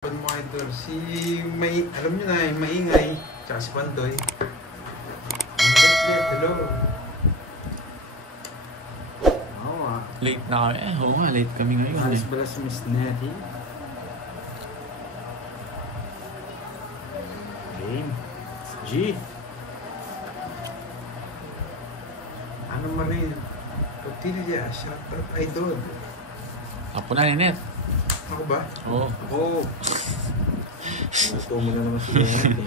Mga idol, si May, alam nyo na, Maingay, tsaka si Pandoy. Hello. Oo Late na kami. Oo nga, late kami ngayon. Alis pala si Miss Nettie. Game. G. Ano marin? Patilya, shout out idol. Ako na, Nenet. Ako ba? Oo. Oo. Nato mo na naman si Nettie.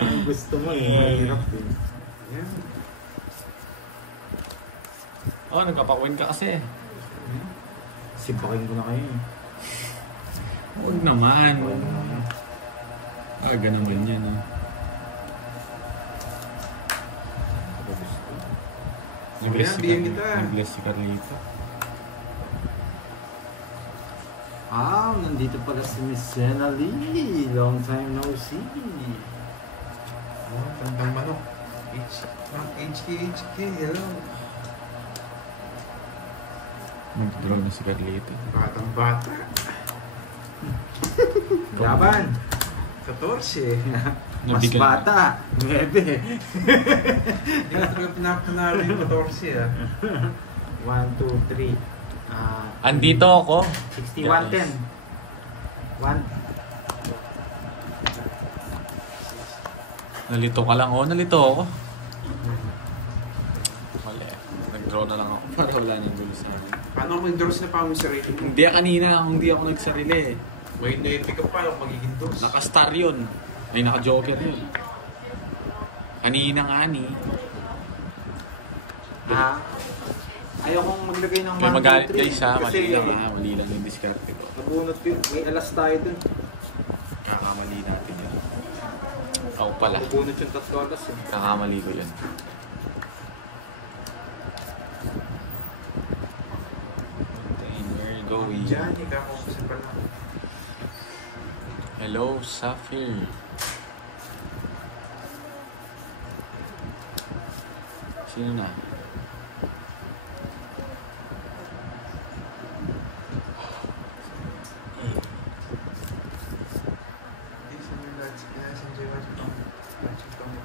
Ang gusto mo eh. Mahirap din. Yan. Oo, nagpapakuin ka kasi. Sipakin ko na kayo eh. Huwag naman. Okay na naman. Ganun din yan. Ako gusto. Nag-bless si Bigyan kita. Nag-bless si Carlito. Nandito pala si Miss Sena Lee. Long time no see. Oh, tandang manok. HK, hello. Nag-draw na si Carlito. Batang bata. Laban. 14. Mas bata. 9. Hindi ko talaga pinapanalo yung 14 ah. 1, 2, 3. Andito ako. 61-10. 1. Nalito ka lang. Oo, nalito ako. Mali. Nag-draw na lang ako. Para wala nang gulo sa akin. Paano ako mag-draws na pa mo sarili mo? Hindi kanina. Hindi ako nagsarili. May nete ka pa, magiging dos. Naka-star yun. Ay, naka-joker yun. Kanina nga ni. Ayokong maglagay ng 1, 2, 3. Kaya magalit guys ha. Kasi Mali lang ha. Mali lang yung discard ko. nabunot ko yun. May alas tayo dun. Kakamali natin yun. Ako pala. Nabunot yung 3 alas eh. Kakamali ko yun. Where you going? Diyan, ikaw ako sa pala. Hello, Safir. Sino na?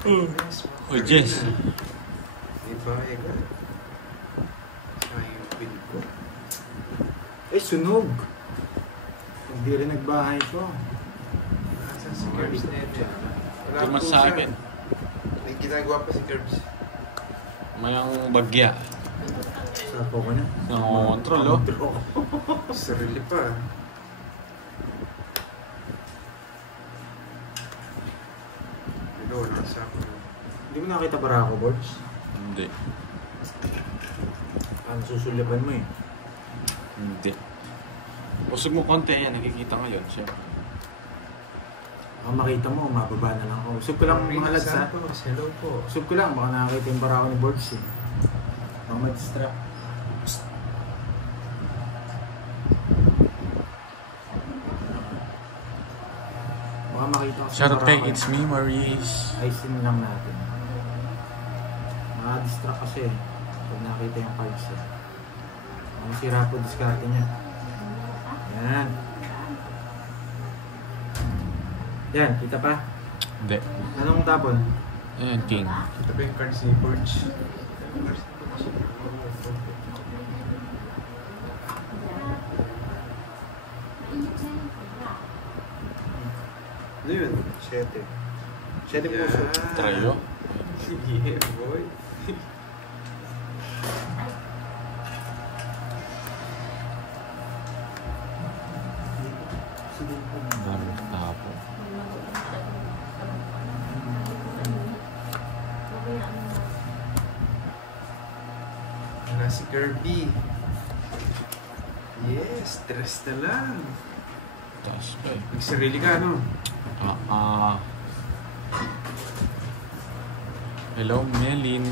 Oh, Jess. Diba, eka? Ay, yung pin ko. Sunog. Hindi rin nagbahay ko. Nasaan si Curbs na yun? Wala Tumas po sa siya. akin. May ginagawa pa si Curbs. Mayang bagya. Sapo ko na. Nakakontrol, oh. Sarili pa. Hello, nasa ako. Hindi mo nakita para ako, Boards? Hindi. Susulipan mo eh. Hindi. Usog mo konti yan. Nakikita ngayon. Siyempre. Baka makita mo, mababa na lang ako. Usog ko lang mga lads ha. Hello po. Usog ko lang, baka nakakita yung para ako ni Boards eh. Baka ma-distract. Baka makita ko Shout out kay Barako. It's Me, Maurice. Ayusin lang natin. Maka-distract kasi pag nakita yung cards eh. Ang sira po diskarte niya. Yan. Yan, kita pa? Hindi. Anong tapon? Ayan, King. Ito ba yung cards ni Burge? Ano yun? 7. 7 puso. Trayo. Yeah, boy. Dami tapo. Wala si Kirby. Yes, stress na lang. Taas pa eh. Magsarili ka, no? Hello, Melin.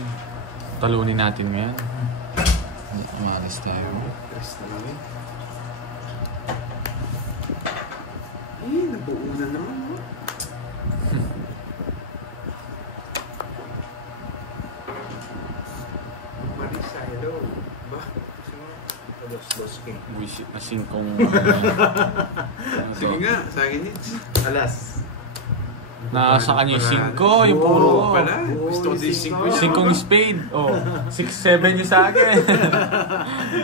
Talunin natin ngayon. Umalis tayo. Stress na lang eh. Eh, nabuo na naman, no? Marisa, hello. Ba? Dos, 2K. Buisit na singkong... Sige nga, sa akin yun. Alas. Nasa kanya yung singko, yung puro. Oo, pala. Gusto ko din singko niya. Singkong spade. Oh, 6-7 yung sa akin.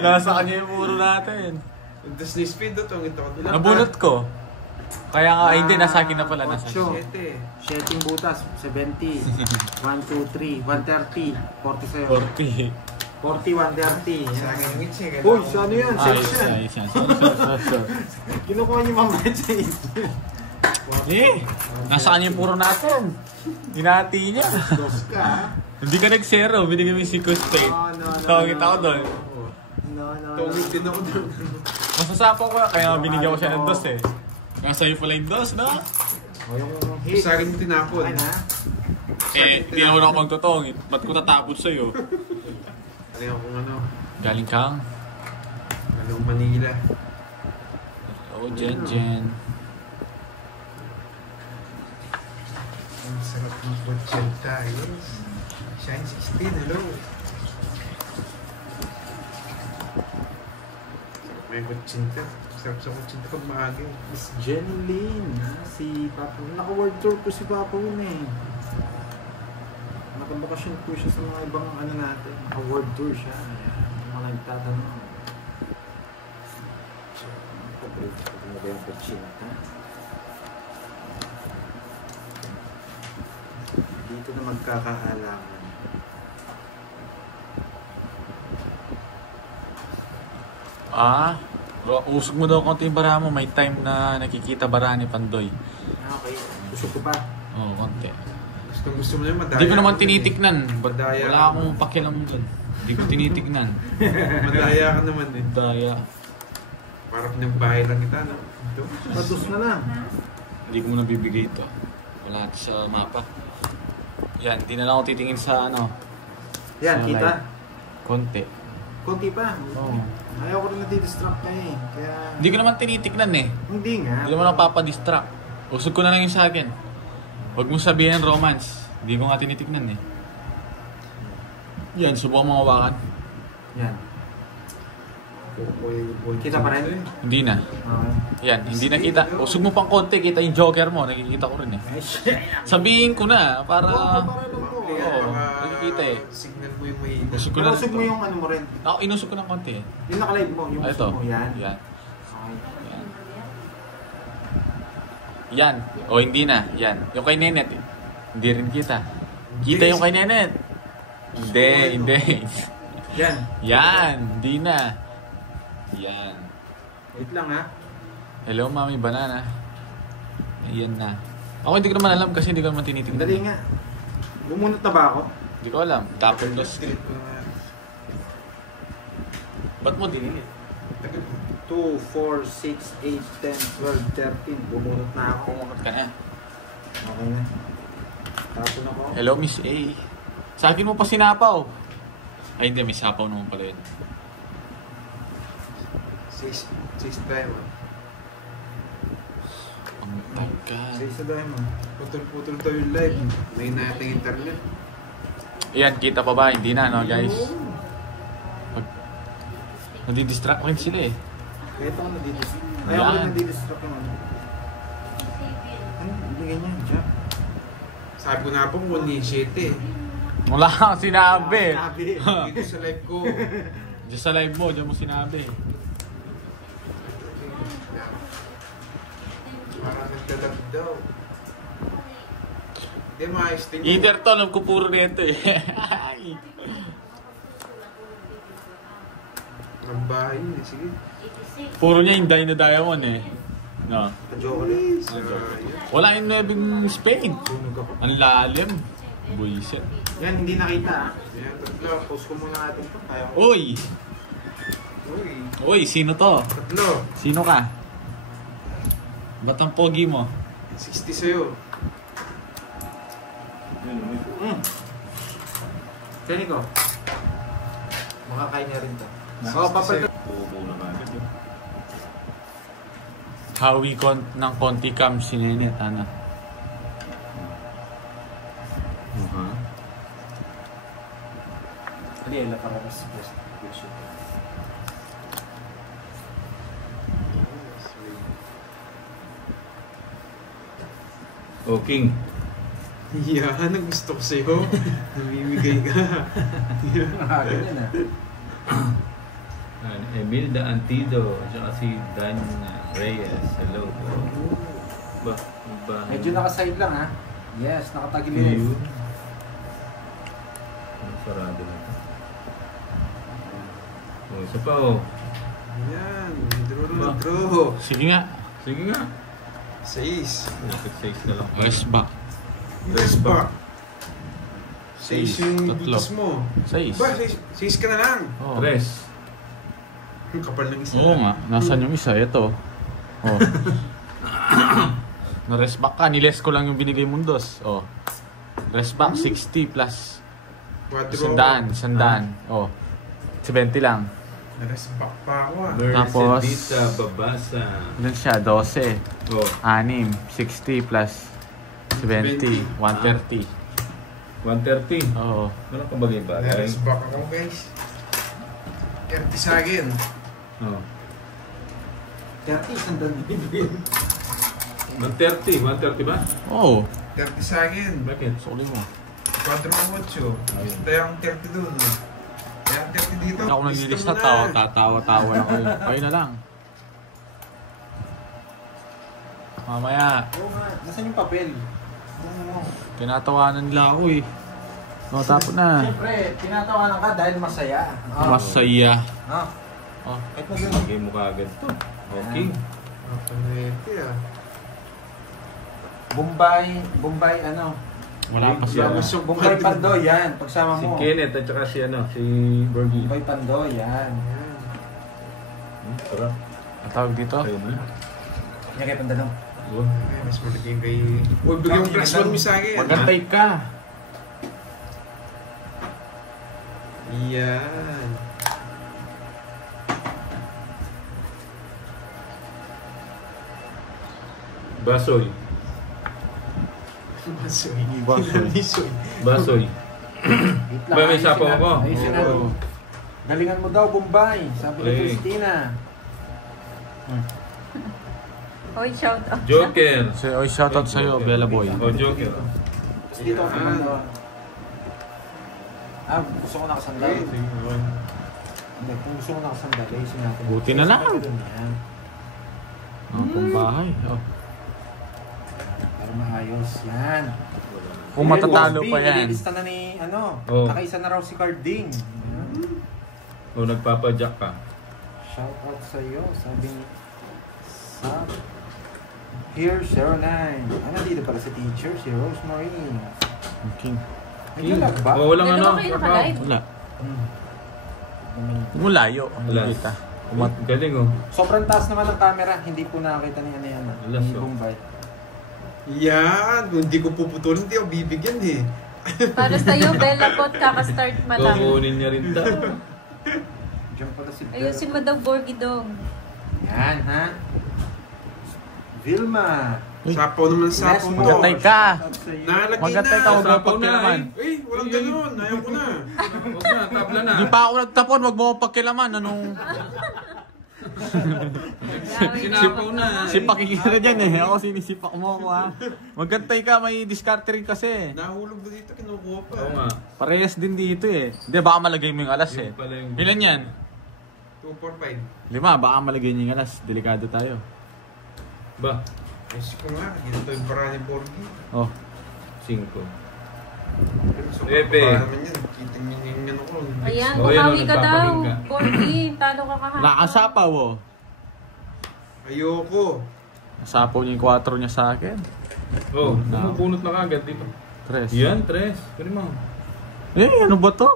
Nasa kanya yung puro natin. Tapos ni speed doon, tawagin ko doon. Nabunot ko. Kaya nga, ay, hindi, nasa akin na pala. Nasa akin. 7. 7 butas, 70. 1, 2, 3, 130. 40 sa'yo. 40. 40, 130. Sa akin yung itse. Uy, ano yan? Ayos, ayos yan. Sorry. Kinukuha niyo mga sa Eh, nasa kanya yung puro natin. Hinati niya. Dos ka. Hindi ka nag-zero, binigyan mo yung singkong spade. Tawagin ako doon. No. Tawagin din ako doon. Masasapaw ko, kaya binigyan ko siya ng dos eh. Nasa iyo pala yung dos, no? O yung hit. Sa akin tinapon. Ay na. Eh, di naman ako magtotong. Ba't ko tatapos sa'yo? Ano kung ano. Galing kang? Manila. Oh, Jen. Ang sarap ng kutsilta. Yes. Shine 16, hello. May kutsilta. Sarap sa kutsilta pag maaga. Miss Jeneline. Si Papa. Naka-world tour po si Papa Win eh. Nakabakasyon po siya sa mga ibang ano natin. Naka-world tour siya. Yung mga nagtatanong. Paborito ko na ba yung kutsilta? Dito na magkakaalaman. Usog mo daw konti yung bara mo. May time na nakikita bara ni Pandoy. Okay. Gusto ko pa. Oo, konti. Gusto mo na yun, madaya. Hindi ko naman tinitiknan. Madaya. Wala akong pakialam doon. Hindi ko tinitiknan. Madaya ka naman eh. Daya. Parang pinagbahay lang kita, no? Ito. Patus na lang. Hindi ko muna bibigay ito. Wala ito sa mapa. Yan, di na lang ako titingin sa ano. Yan, sa kita. live. Konti. Konti pa. Oo. Ayaw ko rin na-distract ka eh. Kaya... Hindi ko naman tinitiknan eh. Hindi nga. Hindi naman ako papadistract. Usog ko na lang yung sa akin. Huwag mo sabihin romance. Hindi ko nga tinitiknan eh. Yan, subukan mo hawakan. Yan. Kita pa rin? Hindi na. Okay. Yan, hindi na kita. Usog mo pang konti, kita yung joker mo. Nakikita ko rin eh. Ay, shit. Sabihin ko na, para... Kaya Oo, baka nakikita eh. signal mo yung may... Usog ko Pero na. usog mo yung ano mo rin. Ako, inusog ko ng konti eh. Yung naka-live mo, yung Ito. usog mo. Yan. Yan. Okay. Yan. Yan. O, hindi na. Yan. Yung kay Nenet eh. Hindi rin kita. Kita yung kay Nenet. Hindi. Yan. Yan. Hindi na. Yan. Wait lang ha. Hello, Mami Banana. Ayan na. Ako hindi ko naman alam kasi hindi ko naman tinitingnan. Dali nga. Bumunot na ba ako? Hindi ko alam. Double loss. Street ko na. Ba't mo dinilit? 2, 4, 6, 8, 10, 12, 13. Bumunot na ako. Pumunot ka na. Okay na. Tapon ako. Hello, Miss A. Sa akin mo pa sinapaw. Ay, hindi. May sapaw naman pala yun. 6 tayo. Ang tagal. Sa isa dahil mo. Putol-putol tayo yung live. May nating internet. Ayan, kita pa ba? Hindi na, no, guys? Nadidistract rin sila eh. Kaya ito ako nadidistract. Yan. Ayaw ko rin nadidistract yung ano. Ay, hindi ganyan. Diyan. Sabi ko na po, 1.7 eh. Wala kang sinabi. Sabi. Dito sa live ko. Diyan sa live mo, diyan mo sinabi. Parang nagdalab daw. Hindi, maayos din. Either to, alam ko puro nito eh. Ang bahay yun eh. Sige. Puro niya yung diamond eh. No. Ka-joke ulit. Wala yung 9 spade. Tunog ako. Ang lalim. Buisit. Yan, hindi nakita ah. Yan, tatlo. Post ko muna natin ito. Kaya ko. Uy! Uy, Uy, sino to? tatlo. Sino ka? Ba't ang pogi mo? 60 sa'yo. Kaya ko. Makakain niya rin to. Oo, papalit. Hawi ng konti cam si Nenet, ano? Hindi, ila para mas O, king. Yan, ang gusto ko sa'yo. Namimigay ka. Ganyan ah. Emil the Antido. At saka si Dan Reyes. Hello. Medyo nakaside lang ha. Yes, nakatagilid. Yun. Sarado lang. O, isa pa o. Yan, draw. Sige nga. Sige nga. 6. Bakit 6 na lang? Rest back. Rest back. 6. 6 yung Tatlo. bitis mo. 6. Ba, 6 ka na lang. Oh. Tres. Ang kapal ng isa. Oo nga. Nasaan yung isa? Ito. Oh. Na-rest back ka. Niles ko lang yung binigay mong dos. Oh. Rest back 60 plus 100. Oh. 70 lang. Rest back pa ako ah. Tapos- Mercedita Babasa. Ilan siya? 12. Oh. 6. 60 plus 70. 130. 130. Oo. Wala kang bagay-bagay. Rest back ako guys. 30 sa akin. Oh. 30, sandal bibigyan. 130. 130 ba? Oo. 30 sa akin. Bakit? Suli mo. 4 ang 8. Gusto yung 30 dun. Kaya ang 30 dito. Ako naglilista tao. Tatawa-tawa lang kayo. Kayo na lang. Mamaya. Oo nga, nasaan yung papel? Tinatawanan nila ako eh. No, tapos na. Siyempre, tinatawanan ka dahil masaya. Masaya. Ah, Oh. kahit mo ganun. Lagay mo kaagad to. Okay. Panete ah. Bombay ano? Wala pa siya. Gusto ko Bombay Pandoy yan, pagsama Si mo. Kenneth at saka si Bergie. Bombay Pandoy yan. Sarap. Ang tawag dito? Ayun na. Yan kay Pandalong. Oh. Ay, mas malaki kay... Uy, bigyan mo plus 1 mo sa akin. Magantay ka. Yan. Basoy. Basoy. Basoy. Basoy. Basoy. Wait lang, Ba, may ayusin sapaw natin. ako? Ayusin Oo. natin. Galingan mo daw, Bombay. Sabi ni Eh. Christina. Hoy, shout out. Joker. Oy, shoutout sa'yo, Bella Boy. Oh, Joker. Tapos dito ako naman. Gusto ko nakasandal. Hindi, kung gusto ko nakasandal, ayusin natin. Buti na lang. Yan. Oh, pambahay. Oh. Para maayos. Yan. Kung matatalo pa yan. Nililista na ni, Oh. nakaisa na raw si Carding. Yan. O, nagpapadyak ka. Shout out sa iyo, sabi ni Sam. Here, 09. Nandito pala si teacher, si Rosemary. Okay. Naglalag ba? Oh, walang Dalawa ano. kayo nakalive? Wala. Hmm. Mulayo. Alas. Hindi kita. Galing oh. Sobrang taas naman ng camera, hindi po nakakita ni Anayan. Alas, Ni oh. Bombay. Yan. Hindi ko puputulin. Hindi ako bibigyan eh. Para sa'yo, Bella Pot, kakastart pa lang. Kukunin niya rin daw. Diyan pala si Ayusin mo daw, Borgidong. Yan, ha? Vilma. Uy. Sapaw naman sapaw mo. Magantay ka. Shout out sa iyo. Nalagay Magantay na. ka, huwag mo Sapaw na, pagkilaman. Eh, walang ganun. Ayaw ko na. Huwag na, tabla na. Hindi pa ako nagtapon, wag mo ako pagkilaman. Anong... Sinapaw na. Sipak kikita dyan eh. Ako sinisipak mo ako ha. Magantay ka, may discarte rin kasi. Nahulog na dito, kinukuha pa. Oo nga. Parehas din dito eh. Hindi, baka malagay mo yung alas eh. Yung pala yung- Ilan yan? 245. 5, baka malagay niyo yung alas. Delikado tayo. Ba? Ayos ko nga. Ginto yung para ni Borgi. Oh. 5. Pero so, Epe. baka naman yan. Kitang yung ano ko. Ayan, Oh, yan, bumawi ka daw. nagpapaling ka. Borgi, talo ka kahapon. Nakasapaw oh. Ayoko. Nasapaw niya yung 4 niya sa akin. Oh, No. pumubunot na kagad dito. 3. Yan, 3. Pwede mo. Eh, ano ba to?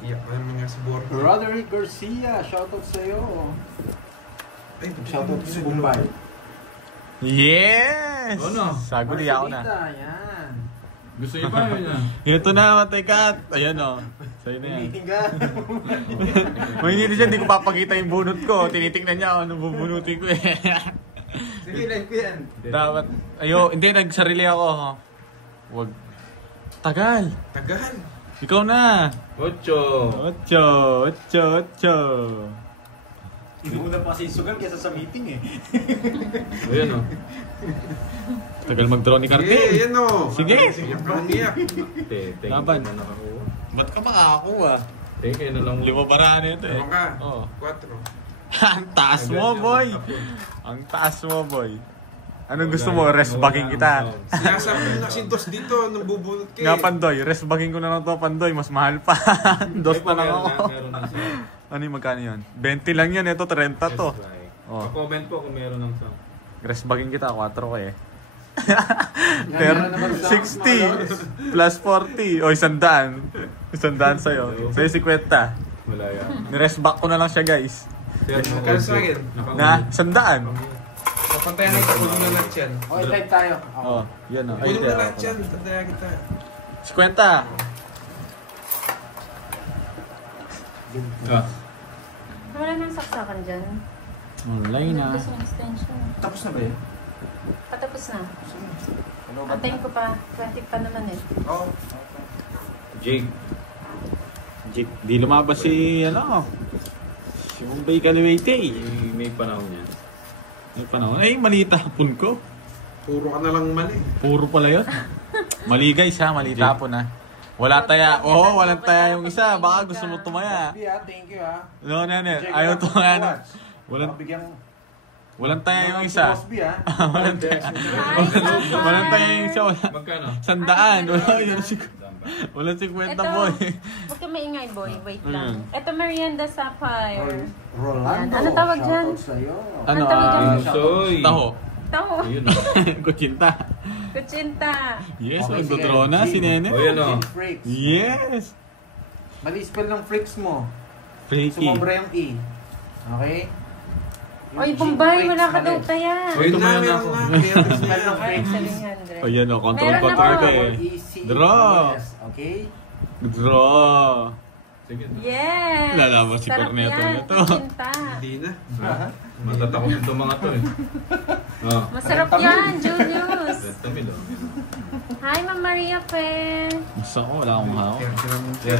Iyak na naman nga si Borgi. Roderick Garcia, shout out sa iyo. Ay, Shout out sa Bombay. Yes! Ano? Saguli ako na. Marcelita, yan. Gusto niyo pa yun yan? Ito na, matay ka. Ayan oh. Sa'yo na yan. Meeting ka. May hindi siya, hindi ko papakita yung bunot ko. Tinitingnan niya ako nung bubunutin ko eh. Sige, live ko yan. Dapat, hindi, nagsarili ako. Wag. Tagal. Tagal. Ikaw na. 8. 8. Inuna pa kasi yung sugal kaysa sa meeting eh. O yan o. Tagal mag-draw ni Eh, Carding. yan o. Sige. Yan pa umiyak. Thank Laban. you na nakakuha. Ba't ka makakakuha? Thank you na lang. 5 baraan ito eh. Ewan ka. Oo. 4. Ang taas mo, boy! Ang taas mo, boy. Anong gusto mo? Rest bagging kita. Sinasabi mo na sintos dito nung bubunot ka eh. Nga, Pandoy. Rest bagging ko na lang to, Pandoy. Mas mahal pa. Dos na lang ako. Meron ng sound. Ano yung magkano yun? 20 lang yan. Ito, 30 to. Oh. Pa-comment po kung meron ng sound. Rest bagging kita, 4 ko eh. Meron naman sa 60 plus 40. O, 100. 100 sa'yo. Sa'yo 50. Wala yan. Ni-rest back ko na lang siya, guys. Magkano sa akin? Na, 100. Papantayan na ito. Puno na lahat yan. Okay, type tayo. Oh, yan o. Puno na lahat yan. Tantayan kita. 50. Ah, Wala nang saksakan dyan. Online na. Gusto ng extension. Tapos na ba yun? Patapos na. Ano ba? Antayin ko pa. 20 pa naman eh. Oo. Jake. Di lumabas si, ano, si Mumbai Kalawete. May panahon yan. May panahon. Ay, mali tapon ko. Puro ka na lang mali. Puro pala yun. Mali guys ha, mali tapon ha. Wala taya. Oo, walang taya yung isa. Baka gusto mo tumaya. Bobby, thank you ha. No. Ayaw tumaya. Walang, walang taya yung isa. Bobby ha. Walang taya. Hi, Sapa! Walang taya yung isa. Magkano? 100. Wala yun. Walang 50 Ito, boy. huwag ka maingay, boy. Wait lang. Mm. Ito, Merienda Sapphire. Rolando. Ano tawag dyan? Shoutout sa'yo. Ano? Ang tawag dyan? Soy. Taho. Taho. Ayun. Kutsinta. Kutsinta. Yes, Okay, magdodraw sige. na si Nene. O yan o. Gin Freaks. Yes. Mali spell ng freaks mo. Freaky. Sumobra yung E. Okay? Yung Oy, Gin Bombay, Freaks, wala ka mali. daw taya. Wait na, tumayo na meron ako. na. Kaya Spell ng Ay, freaks. 700. O yan o, Meron control na ka po. eh. E-C-E-S. Draw. Okay? Draw. Sige. Yes! Lalaban si Sarap Corneto yan, nito. kutsinta. Hindi na. Matatakot ito mga to eh. Oh. Masarap yan, Julius. Red tamid o. Hi, Ma'am Maria Fe. Gusto ko, wala akong hawak.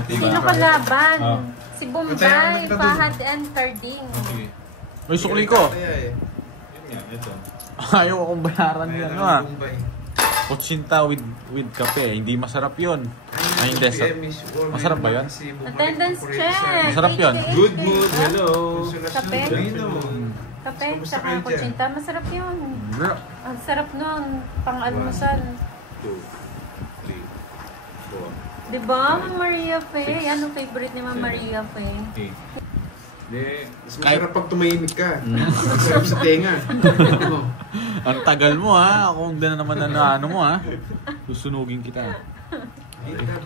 Sino kalaban? Ah. Si Bombay, Fahad, and Carding. Sige. Uy, sukli ko. Kaya eh. Yun nga, ito. Ayaw akong bayaran Ayan yan ang ah. Bombay. Kutsinta with kape. Hindi masarap yun. Ay, hindi. Masarap ba yun? Attendance check. Masarap yun. Good mood, hello. Kape? Kape? Kape, Kamusta tsaka kayo dyan? kutsinta. Masarap yun. Ang sarap nun. Pang-almusal. 2, 3, 4, Diba, Ma'am Maria Fe? Yan ang favorite ni Ma'am Maria Fe. 8. Di, Mas masarap pag tumahimik ka. Masarap sa tenga. Oo. Ang tagal mo ha. Kung hindi na naman na ano mo ha. Susunugin kita.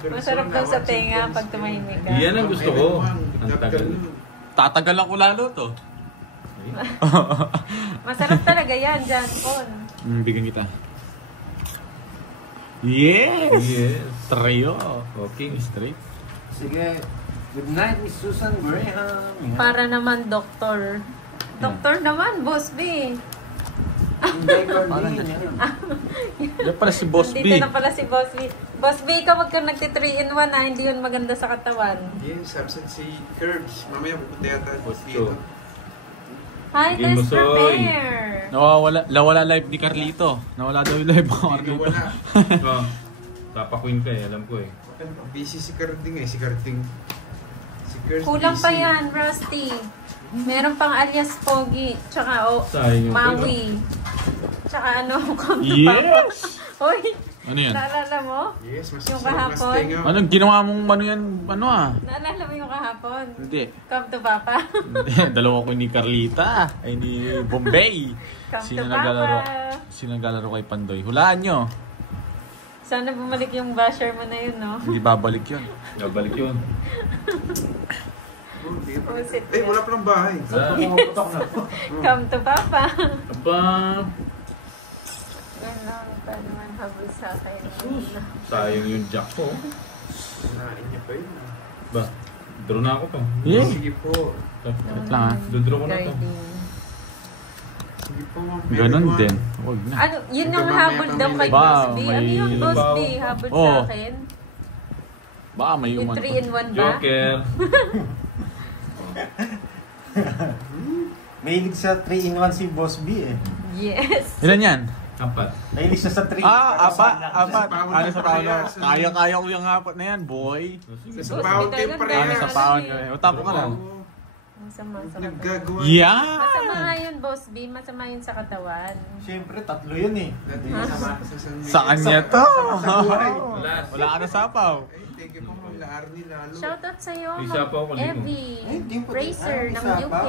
Masarap daw sa tenga pag tumahimik ka. yan ang gusto ko. Ang tagal. Tatagalan ko lalo to. Masarap talaga yan, John Paul. Bigyan kita. Yes! Yes. Trio. Okay. Straight. Sige. Good night, Miss Susan Graham. Yan. Para naman, doktor. Doktor naman, Boss B. Hindi, Gordon. Yan. Yan pala si Boss B. Dito na pala si Boss B. Boss B, ikaw wag kang nagti-3-in-1 ha. Hindi yun maganda sa katawan. Yes, absent si Curbs. Mamaya pupunta yata Gusto. dito. Hi, Game Test Bosoy. Prepare. Nawala live ni Carlito. Nawala daw yung live ko. Hindi Carlito. wala. Oh, Papa Queen ka eh, alam ko eh. Busy si Carding eh. Si Carding. Si Curbs Kulang pa busy. yan, Rusty. Meron pang alias Pogi. Tsaka Sayang yung Maui. Tsaka ano, Yes! Hoy, Ano yan? naalala mo? Yes, mas Yung masarap mas kahapon? tenga. Anong ginawa mong ano yan? Ano ah? Naalala mo yung kahapon? Hindi. Come to Papa. Hindi. Dalawa ko ni Carlita. Ay ni Bombay. Come Sino to naglalaro? Papa. Sino naglalaro kay Pandoy? Hulaan nyo. Sana bumalik yung basher mo na yun, no? Hindi babalik yun. Nabalik yun. Pusit Eh, yan. wala palang bahay. Pumuputok na po. Come to Papa. Aba, Yan lang pa naman habol sa akin. sayang yung jack ko. Kinain niya pa yun. Ba, draw na ako to. Yeah. Sige po. Wait lang ah. Dodraw ko na to. Guarding. Sige po. Ganon din. Huwag na. Ano, yun Ikaw ang mamaya habol kami daw kay Ba, Boss B. Ano may- yung Boss B? Ba? Habol Oh. sa akin? Baka may Yung uman. 3-in-1 ba? Joker. Mahilig sa 3-in-1 si Boss B eh. Yes. Ilan yan? 4. Mahilig siya sa 3. Apat. Ano sa Paolo? paano? Kaya ko yung apat na yan, boy. Sa pound kayo parehas. Ano sa pound ko eh. Utapo ka lang. Masama sa katawan. Naggagawa. Yeah! Masama nga yun, Boss B. Masama yun sa katawan. Siyempre, 3 yun eh. Dati sa San Miguel. Sa kanya to. Wala. Wala ka na sapaw. Ay, thank you po Ma'am Arnie lalo. Shoutout sa'yo, Isa pa ako, Evie. Ay, hindi po. Racer Ay, ng isa UK. pa.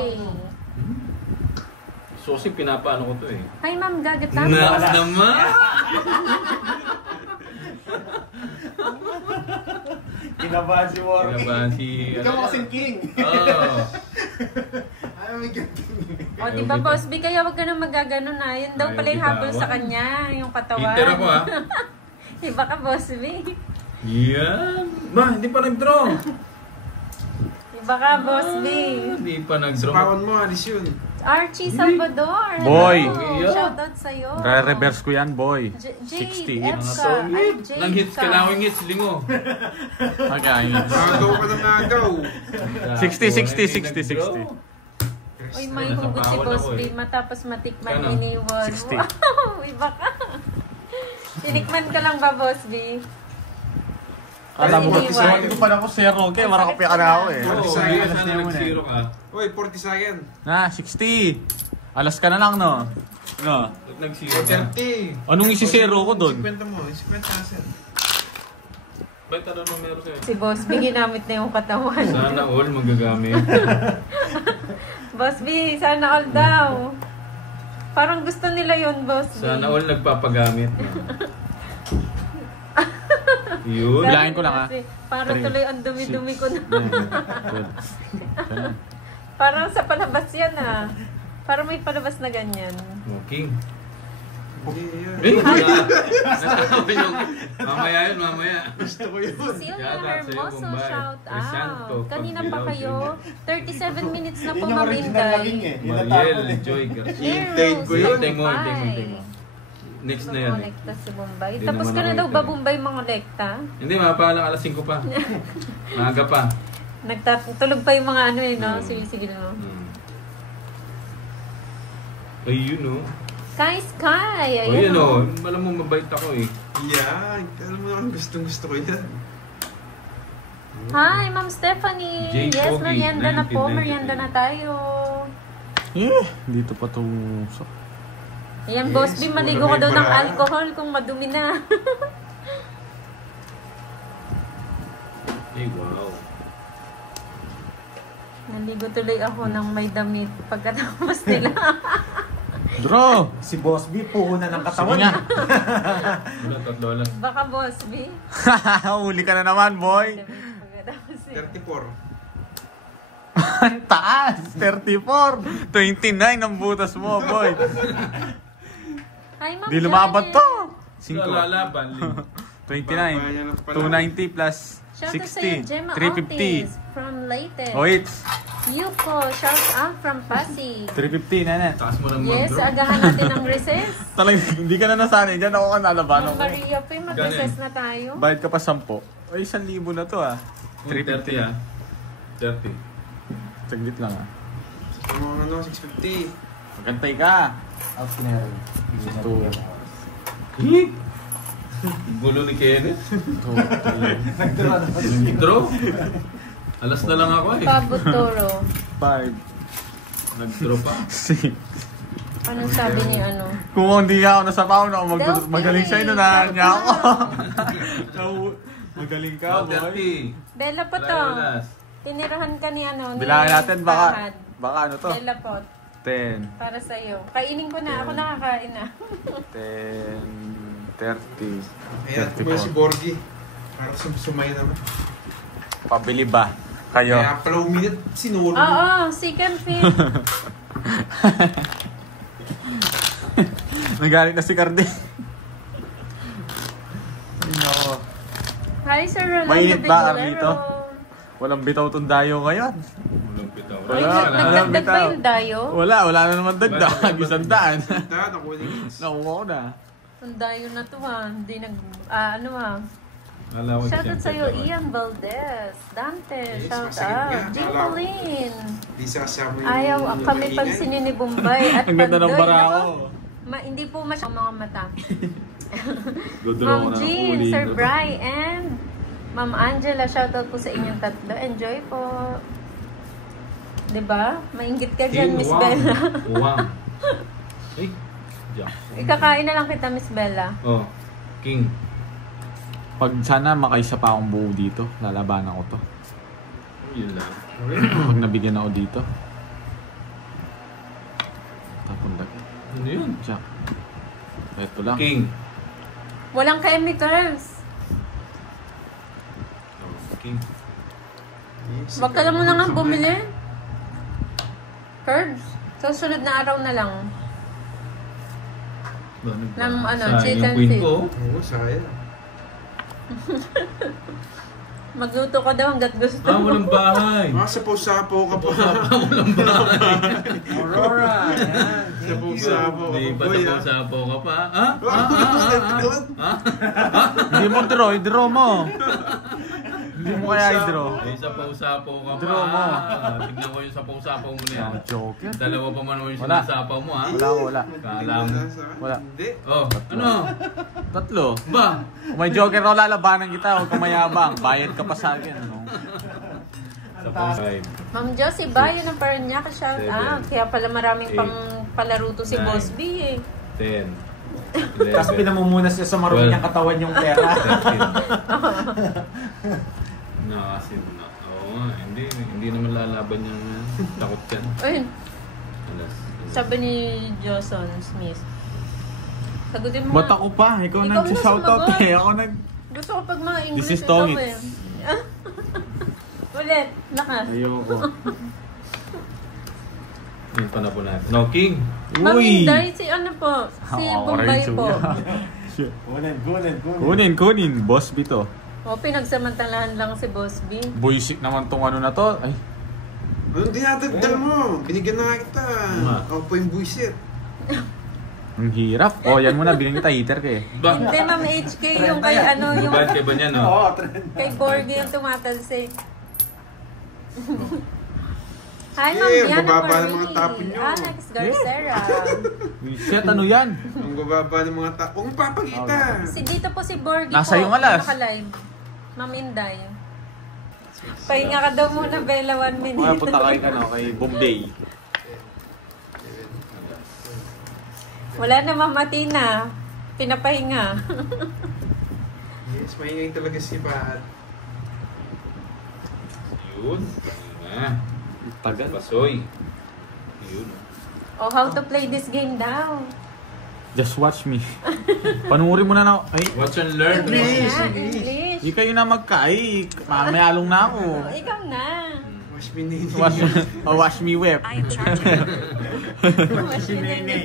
Sosi, pinapaano ko to eh. Hi, Ma'am Gagatang. Naman! Kinabahan si Warren. Kinabahan si... Ikaw kasing king. Oo. Ay, may gating. O, di ba, Boss B? Kaya wag ka nang magagano na. Yun daw Ayaw pala yung habol bitawan. sa kanya, yung katawan. Hitter ako ah. Iba ka, Boss B. Yan. Ba, hindi pa nag-draw. Iba ka, Boss B. Hindi pa Sa nag-draw. pound mo, alis yun. Archie Salvador. Hello. Boy. Shoutout sa'yo. Re-reverse ko yan, boy. 60 60 F hits. ka. Ay, J Nang hits, ka. kailangan hits, lingo. Okay. Agaw ka ng agaw. 60, 60, 60. Uy, may hugot si Boss B. Matapos matikman, iniwan. 60. Wow, iba ka. Tinikman ka lang ba, Boss B? Alam mo, Iniwan. hindi ko pa na po zero. Kaya marakapya ka na ako eh. Oo, Sa hindi akin, ka sana nag-zero ka. Uy, 40 second. Na, 60. Alas ka na lang, no? No. Ba't nag-zero ka? 30. Anong isi-zero ko dun? 50 mo, 50,000. Ba't ano nang meron sa'yo? Si Boss B, ginamit na yung katawan. Sana all magagamit. Boss B, sana all daw. Parang gusto nila yun, Boss B. Sana all nagpapagamit. Yun. Bilangin ko lang, Kasi Parang Three, tuloy ang dumi-dumi ko na. 12. Parang sa palabas yan ah. Parang may palabas na ganyan. Okay. Hindi yan. Eh, natawa yung... Mamaya yun, mamaya. Gusto ko yun. Silvia Shout out sa'yo, Hermoso, Bombay. shout Crisanto, out. Kanina pa Pagbilaw, kayo, 37 minutes na po, Yun yung Ma'am original laging Inday. eh. Yun ang tapon Mariel, eh. Joy Garcia. Hintayin ko yun. Hintay mo. Next na yan. Mga lekta si Bombay. Hindi Tapos naman ka na ako daw lekta ba eh. Bombay mga lekta? Hindi, mapalang alas 5 pa. Maaga pa. Nagtatulog pa yung mga ano eh, no? Sige mo. Ayun o. Sky! O Ayan yun o. o. Malam mo mabait ako eh. Yan. Alam mo naman, gusto ko yan. Hi, Ma'am Stephanie! J. Yes, Pogi, merienda na po. 1993. Merienda na tayo. Dito pa itong... Ayan, Yes, Boss B, maligo ka puro daw may ng bra. alcohol kung madumi na. Ay, wow. Naligo tuloy ako ng may damit pagkatapos nila. Draw! Si Boss B, puhunan ng Sige katawan. nga. Wala, tatlo alas. Baka Boss B. Huli ka na naman, boy. Damit pagkatapos nila. 34. Taas! 34! 29 ang butas mo, boy. Hi, Ma'am Di lumaban Janet. to. Wala laban. 29. 290 plus Shout out sa'yo, 60. Gemma 350. Ortiz from Leyte. Oh, wait. Yuko, shout out from Pasig. 350 na na. Taas mo ng Yes, draw. agahan natin ang recess. Talagang hindi ka na nasanay dyan. Ako ka nalaban Ma'am ako. Maria, pa mag-recess na tayo. Bayad ka pa 10. Ay, 1,000 na to ah. 350 ah. 30. Saglit lang ah. Ang ano, 650. Magantay ka. Out kinero. Two. Gulo ni Kenneth. 2, 3, Nag-draw. Alas na lang ako eh. Pabot Toro. 5, Nag-draw pa. 6. Anong sabi niya ano? Kung hindi nga ako nasa paon ako, Delphi! magaling sa'yo na niya ako. Magaling ka, Oh, boy. 30. Bella po Wala to. yung alas. Tinirahan ka ni ano. ni Bilangin natin, Fahad. baka ano to? Bella po. 10, Para sa'yo. Kainin ko na. Ako nakakain na. 10, 30, Ayan, mo si 34. Borgie. Parang sumay naman. Pabili ba? Kayo? Kaya pala uminit, sinuro. Oo, second fit. Nagalit na si Cardi. Nako. Hi, Sir Rolando Mainit ba, Bigolero. Arlito? Walang bitaw tong dayo ngayon. Walang bitaw. Ay, Wala, nagdagdag ba bitaw. yung dayo? Wala na naman dagdag. Isang daan. Nakuha ni Hits. Nakuha ko na. Ang dayo na to ha. Hindi nag... ano ha. Lala ko Shoutout sa'yo, siyempre, Ian Valdez. Dante, Yes, shout masakit nga. out. Jimpoline. Di sasama yung Ayaw kami kainan. pansinin ni Bombay at Ang ganda ng Pandoy. bara Nako, ko. hindi po masyadong mga mata. Duduro Ma'am ko na ng Jean, uli. Sir Bry, and Ma'am Angela, shoutout po sa inyong tatlo. Enjoy po. Diba? Mainggit ka dyan, Miss Bella. Uwang. Ay, Diyan. Ikakain na lang kita, Miss Bella. Oh, King. Pag sana makaisa pa akong buo dito, lalabanan ko to. Yun lang. Pag nabigyan ako dito. Tapon lagi. Ano yun? Jack. Ito lang. King. Walang chemicals. Oh, King. Yes, Wag ka lang muna nga kamay. bumili. Curbs. So, sunod na araw na lang. Ng ano, Sayang chicken yung queen feet. ko. Oo, sayang. Magluto ka daw hanggat gusto. Walang bahay. Sapaw-sapaw ka pa. Aurora. Yan. Sapaw-sapaw ka May pa, boy, ah. patapo-sapo ka pa. Hindi mo draw mo. Hindi mo kaya i-draw. May sapaw-sapo ka pa. Draw mo. Tignan ko yung sapaw-sapaw mo na yan. Ang joke yan. Dalawa pa man yung Wala. sinasapaw mo, ha? Wala. Kala mo. Wala. Hindi. Oh, ano? Tatlo. Ba? Kung may joker ako, lalabanan kita. Huwag kang mayabang. Bayad ka pa sa akin. Ano? Sapaw. 5. Ma'am Josie Bayo ng Parañaque, shout out. Kaya pala maraming 8, pang palaro to si 9, Boss B eh. 10. Tapos 11. pinamumunas niya sa marumi niyang katawan yung pera. 13. Nakasin na. Oo nga, hindi naman lalaban yung takot yan. Ayun, Alas. sabi ni Johnson Smith. Sagutin mo Ba't nga. ako pa? Ikaw Ikaw na nag-shoutout sumagot. eh. Ako nag... Gusto ko pag mga English This is ito Tongits. eh. Ulit, lakas. Ayoko. Yun pa na po natin. No, King! Ma'am Uy! Inday, si ano po? Si Bombay po. Kunin. Boss B to. O, pinagsamantalahan lang si Boss B. Buisit naman tong ano na to. Ay, Anong dinadagdag mo? Binigyan na nga kita. Ako po yung buisit. ang hirap. Oh, yan muna. Binigyan kita heater ka eh. Ba? Hindi, Ma'am HK, yung kay ano, yung Bad kayo ba niyan, no? Oo, trend. kay Borgie yung tumatalsik. Hi, Ma'am Eh, Diana bababa ng mga Marie. tapon nyo. Alex Garcera. Shit, ano yan? Ang bababa ng mga tao. Huwag papakita. Si dito po si Borgie Nasa po. yung alas. Naka-live. Ma'am Inday. Pahinga ka daw muna, Bella, 1 Mga minute. punta kay, kay Bombay. Wala na, Ma'am Atina. Pinapahinga. Yes, maingay talaga si Pat. Yun. Na. Tagal. Pasoy. Yun. Oh, how to play this game daw. Just watch me. Panuorin mo na na. Ay, Watch and learn. English na, English. di kayo na magkaay. Mamayalong na ako. Oh, ikaw na. Wash me nini. Wash me whip. Wash me nini.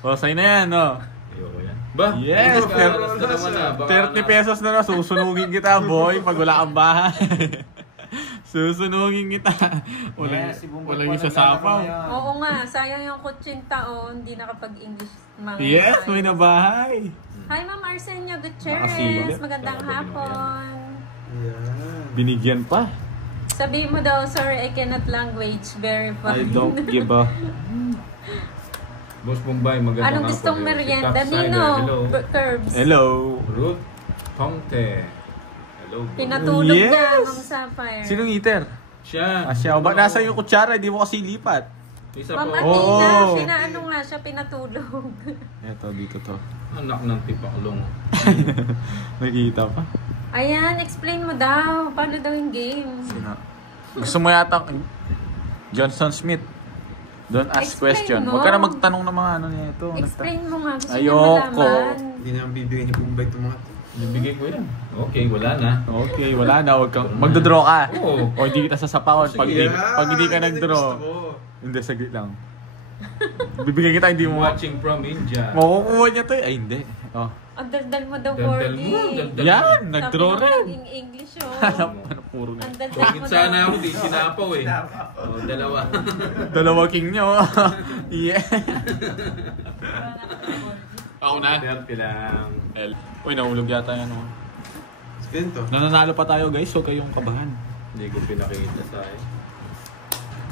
O, sa'yo na yan, no? Ayoko yan. Ba? Yes, Alas na naman na. Baka 30 pesos na na, susunugin kita, boy, pag wala kang bahay. Susunugin kita. Walang, Yes, si Bombay walang po isasapaw. naglalaro ngayon. Oo nga, sayang yung kutsinta o hindi nakapag-English mga Yes, bahay. may nabahay. Hi, Ma'am Arsenio Gutierrez. Nakasilip. Magandang hapon. Yan. Binigyan pa. Sabihin mo daw, sorry, I cannot language verify. I don't give a... Boss Bombay, magandang Anong gustong hapon. merienda? Si Cat Cider, Nino, hello. Curbs. Hello. Ruth Tongte. Hello. Pinatulog Yes. niya, Ma'am Sapphire. Sinong eater? Siya. Siya. Ba, nasa yung kutsara, hindi mo kasi lipat. Isa Ma'am po. Athena, Oo. pinaano nga siya, pinatulog. Eto, dito to. Anak ng tipaklong. Nakikita pa. Ayan, explain mo daw. Paano daw yung game? Sino? Gusto mo yata Johnson Smith. Don't ask Explain question. mo. Huwag ka na magtanong ng mga ano niya ito. Explain mo nga. Gusto niya Ayoko. malaman. Hindi naman bibigyan ni Bombay itong mga to. Nabigay ko yan. Okay, wala na. Okay, wala na. Huwag kang... Magdodraw ka. Oo. O hindi kita sasapakon. Pag, Sige. pag hindi ka Yan, nagdraw. gusto ko. Hindi, saglit lang. Bibigyan kita, hindi mo... Watching from India. Makukuha niya to eh. Ay, hindi. Oh. Ang daldal mo daw, Daldal Borgie. mo. Daldal Yan, Sabi nagdraw mo, rin. naging English, oh. Alam ko na puro na. Ang daldal Bakit mo sana daw. ako di sinapaw eh. Oh, dalawa. Dalawa king niyo. Yeah. Ako na. Healthy lang. Uy, nahulog yata yan. Oh. Ganito. Nananalo pa tayo guys, so kayong kabahan. Hindi ko pinakita sa akin.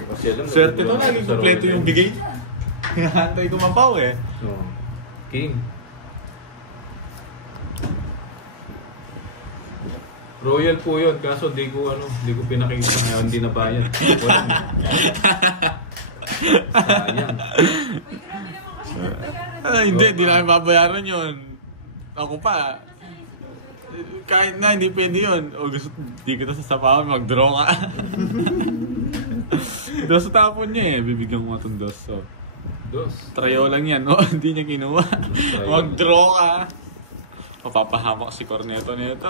Kasi alam mo, Swerte to, nagawa ko naging sa kompleto Royal yung bigay. Hinahantay ko mapaw eh. Oo. King. Royal po yun, kaso di ko pinakita kaya hindi na bayad. Wala. Sayang. Hindi namin babayaran yun. Ako pa. Kahit na, hindi pwede yun. O gusto, di kita sasapawan, mag-draw ka. Dos tapon niya eh, bibigyan ko nga itong dos. So, Dos. trayo lang yan, no? Hindi niya kinuha. Trayo. Mag-draw ka. Papahamak si Corneto nito.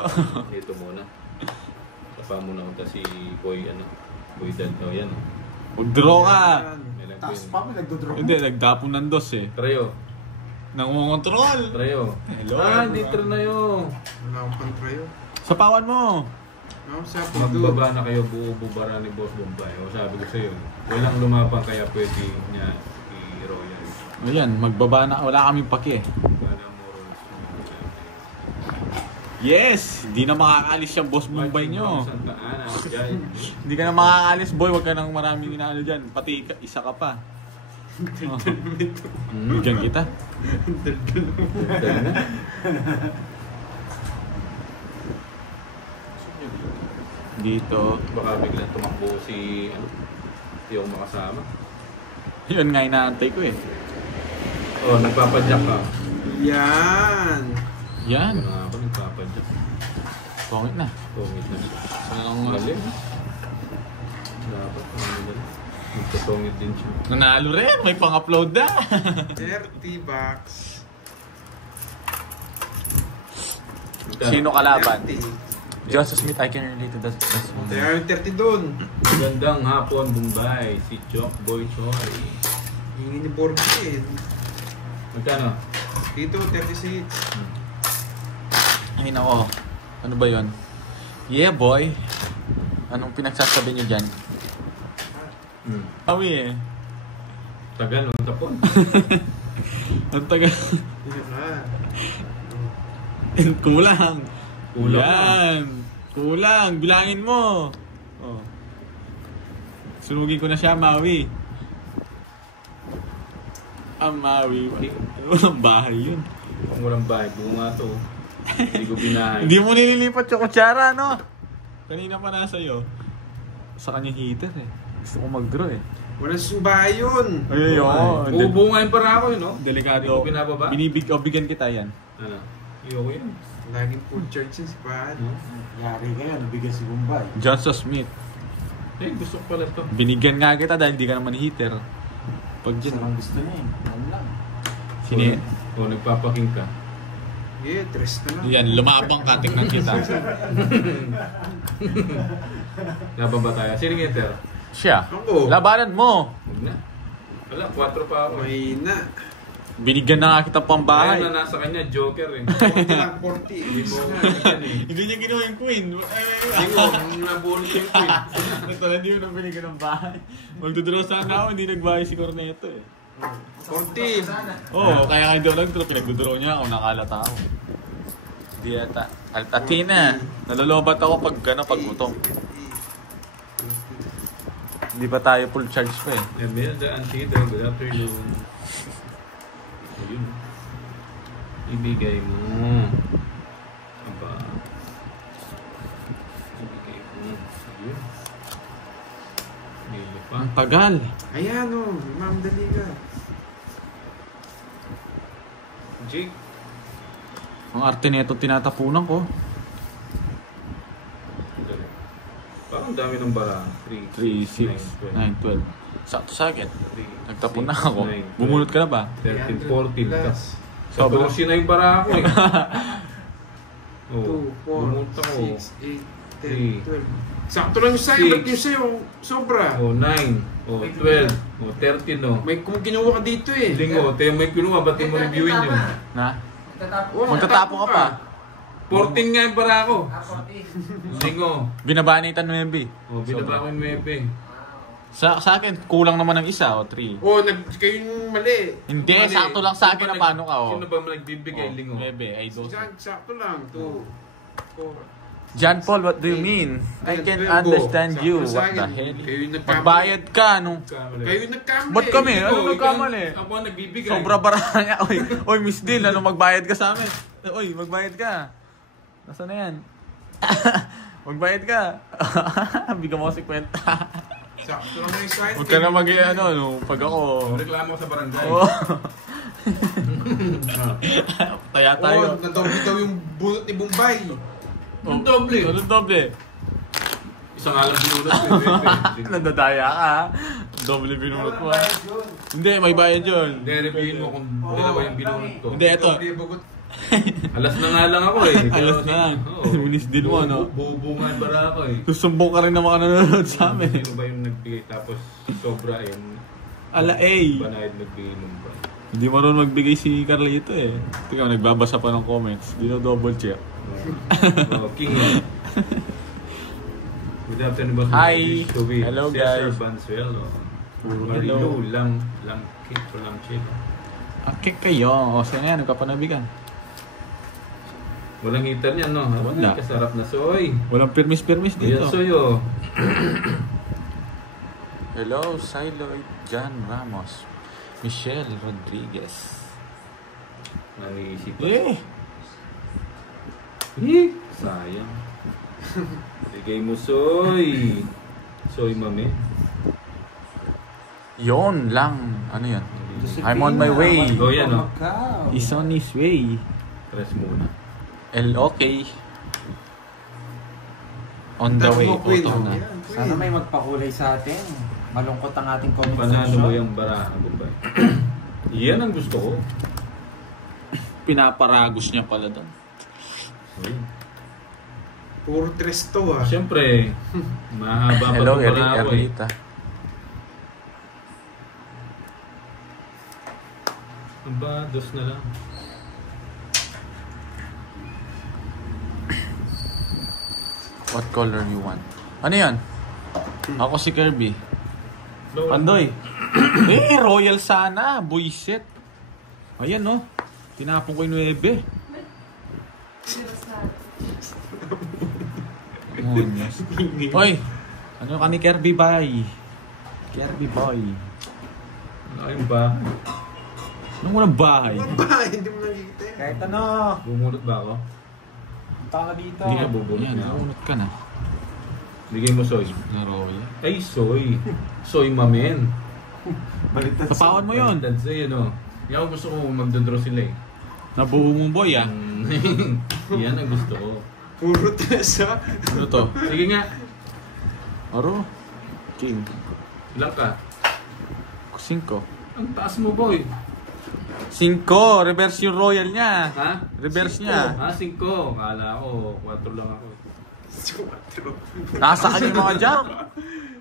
Ito muna. Sapa muna ko si Boy, Boy Dad. O yan. Mag-draw ka. Meron ko Tapos yun. pa, may nagdodraw. Hindi, nagdapon ng dos eh. Trayo. Nangungontrol. Trayo. Hello. Hindi Trayo. Wala akong pantrayo. Sapawan mo. No, sa puto. Magbaba na kayo bubara ni Boss Bombay. O sabi ko sa'yo, walang lumapang kaya pwede niya i-royal. Ayan, magbaba na. Wala kaming pake. Wala mo rules. Yes! Hindi na makakaalis yung Boss Bombay nyo. Santa Ana, Jai. Hindi ka na makakaalis, boy. Huwag ka nang maraming inaano dyan. Pati isa ka pa. Oh. Bigyan kita. Dahil na. Dito. Baka biglang tumakbo yung makasama. Yun nga inaantay ko eh. Oh, nagpapadyak ka. Yan. Yan. Ano nga ba, nagpapadyak. Pongit na. Tungit na. Ang Galing. Dapat, magpatungit din siya. nanalo rin. May pang-upload na. 30 bucks. Sino kalaban? 30. Joseph Smith, I can relate to that. That's one. There are 30 dun. Gandang hapon, Bombay. Si Chok Boy Choy. Hingi ni Borgi eh. Magkano? Dito, 36. Ay, nako. Ano ba yun? Yeah, boy. Anong pinagsasabi niyo dyan? Awi eh. Tagal, ang tapon. Ang tagal. Dito ka. Kulang. Kulang Yan. Kulang. Bilangin mo. Oh. Sunugin ko na siya, Maui. Maui. Walang bahay yun. Kung walang bahay, bunga to. Hindi ko binahay. Hindi mo nililipat yung kutsara, no? Kanina pa nasa iyo. Sa kanyang heater eh. Gusto ko mag-draw eh. Walang subahay yun. Ay, oo. Bubungayin para ako yun, no? Delikado. Hindi ko binababa. Bigyan kita yan. Ano? Iyoko yun. Laging full church yun si Pad. Yari kayo, nabigyan si Bombay. Johnson Smith. Eh, gusto ko pala to. Binigyan nga kita dahil di ka naman heater. Pag Gusto dyan. lang gusto niya eh. Ano lang. Sini. O, nagpapaking ka. Yeah, tres na lang. Yan, lumabang ka. Tignan kita. Laban ba tayo? Sino ngitter? Siya. Ako. Labanan mo. Huwag na. Wala, 4 pa ako. May na. Binigyan na nga kita pang bahay. Ayun na nasa kanya, Joker eh. 40 lang, 40. Hindi mo yan eh. Hindi niya ginawa yung queen. Hindi mo, nabunot yung queen. Hindi mo na binigyan ng bahay. Magdudraw sana ako, hindi nagbahay si Corneto eh. 40. Oo, kaya hindi ako nag-draw. Pinag-draw niya ako, nakalata ako. Hindi yata. Altatina. Nalolobat ako pag pagutong. Hindi pa tayo full charge pa eh. Emelda Antida, good afternoon. Ayun. Ibigay mo. Aba. Ibigay mo. Ayun. Milo pa. Ang tagal. Ayan o, Ma'am Daliga. Jake. Ang arte nito tinatapunan ko. Parang dami ng bara. 3, 6, 9, 12. Sakto sa akin. Nagtapon na ako. 9, 12, Bumunot ka na ba? 13, 14 ka. Sa Sobra. 12 na yung bara ako eh. 2, 4, bumunot ako. 6, 8, 10, 12. Sakto lang yung sa'yo. Ba't yung sa'yo? Sobra. 9, 12, 13 no. May kung kinuha ka dito eh. Lingo, tayo may kinuha, ba't yung mo reviewin yun? Na? Oh, Magtatapo ka pa. 14 nga yung para ako. Lingo. Binabanitan mo yung B. Binaba ko yung Mebe. Sa akin, kulang naman ng isa o 3. Oh, kayo yung mali. Hindi, Mali. sakto lang sa akin na paano ka o. Sino ba nagbibigay, Lingo? Bebe, ay dos. Sakto lang. 2, 4, John Paul, what do you mean? I Ayan, can't 12. understand Sakto you. na sa What the akin. hell? Kayo yung nagkamali. Magbayad ka, no? Kayo nagkamali. Ba't kami? Ikaw, Ano ikaw, nagkamali? Ako ang nagbibigay. Sobra bara niya. Oy, Miss Dill, ano magbayad ka sa amin? Oy, magbayad ka. Nasaan na yan? Magbayad ka. Bigyan mo kasi kwenta. Sakto lang yung sign. Huwag ka na pag ako. Reklamo ka sa barangay. Oh. Taya tayo. Oo, nadoble daw yung bunot ni Bombay. Ang doble. Anong doble? Isang alam binulot ko. Nadadaya ka. Doble binunot mo. Hindi, may bayad yun. Hindi, reviewin mo kung dalawa yung binulot ko. Hindi, eto. Doble bugot. Alas na nga lang ako eh. Alas na lang. Minis din mo, no? Bubungan bara ako eh. Susumbong ka rin ng mga nanonood sa amin. Sino ba yung nagbigay tapos sobra yung Ala, banayad nagbigay nung ba? Hindi marunong magbigay si Carlito eh. Tingnan, nagbabasa pa ng comments. Dino-double check. Oh, King. Good afternoon, boss. Hi. Toby. Hello, Cesar guys. Bansuelo. Hello. Marilu, lang kit o lang chip. Akik kayo. O, saan yan? Nagpapanabigan. Walang hitan yan, no? Wala. Kasarap na soy. Walang permis-permis Ayan, dito. soy, oh. Hello, Siloid John Ramos. Michelle Rodriguez. Naniisip pa. Eh! Sayang. Bigay mo soy. Soy, mami. Yon lang. Ano yan? I'm on my way. Oh, yan, oh. He's on his way. Press muna. Okay. On the way. Auto na. Sana may magpakulay sa atin. Malungkot ang ating comment Panalo mo section. yung barahan, Bombay. Yan ang gusto ko. Pinaparagos niya pala doon. Soy. Puro tres to ah. Siyempre, mahaba pa Hello, ito para ako eh. Erlita. Aba, dos na lang. What color you want? Ano yan? Ako si Kirby. Pandoy. Royal sana. Buisit. Ayan, no? Tinapon ko yung 9. Oh, yes. Hoy! Ano ka ni Kirby Boy? Kirby Boy. Ayun ba? Anong walang bahay? Ba, hindi mo nakikita yun. Kahit ano. Bumulot ba ako? Punta ka dito. Hindi na bubulot Yan, na ako. nabunot ka na. Bigay mo soy. Na Royal. Ay, soy. Soy mamen. Baliktad Tapawan mo yun. That's it, no? Yan ako gusto ko magdodro sila eh. Nabuo mong boy, ah. Yan ang gusto ko. Puro tres ah. Ano to? Sige nga. Aro? King. Ilang ka? 5. Ang taas mo, boy. 5. Reverse yung Royal niya. Ha? Reverse 5. niya. Ha, 5. Kala ko, 4 lang ako. Nasa kanya yung mga jack.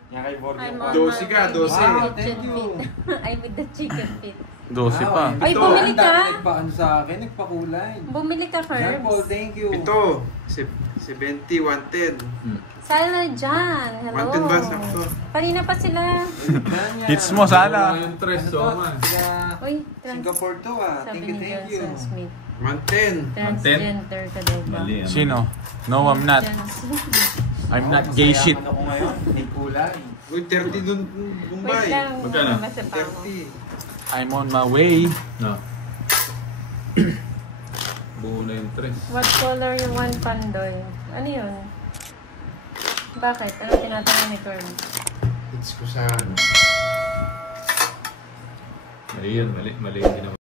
Yan kay Borgio. I'm on Dosi my ka, way dosi. with the Wow, thank chicken you. feet. Ay, with the chicken feet. 12 pa. Ay, Ito, bumili Ang dami ka? nagpaano sa akin, nagpakulay. Bumili ka, John Paul, Herbs. thank you. Ito, 70, 110. Sana dyan. Hello. 110 ba? Sakto. Kanina pa sila. Hits mo, Sala. Yung tres, Ano to? Soma. Taga Uy, Singapore to ah. sabi Thank you, ni thank you. Johnson Smith. 110. Transgender ka daw ba? Mali yan. Sino? No, I'm not. Johnson. I'm not gay shit. Ano ko ngayon? May kulay. Uy, 30 dun, Wait Bombay. lang. Magkano? Basta pa ako. 30. I'm on my way. No. Buo na yung tres. What color yung one pandoy? Ano yun? Bakit? Ano tinatanong ni Curly? Hits ko sa ano. Mali yun, mali yung ginawa.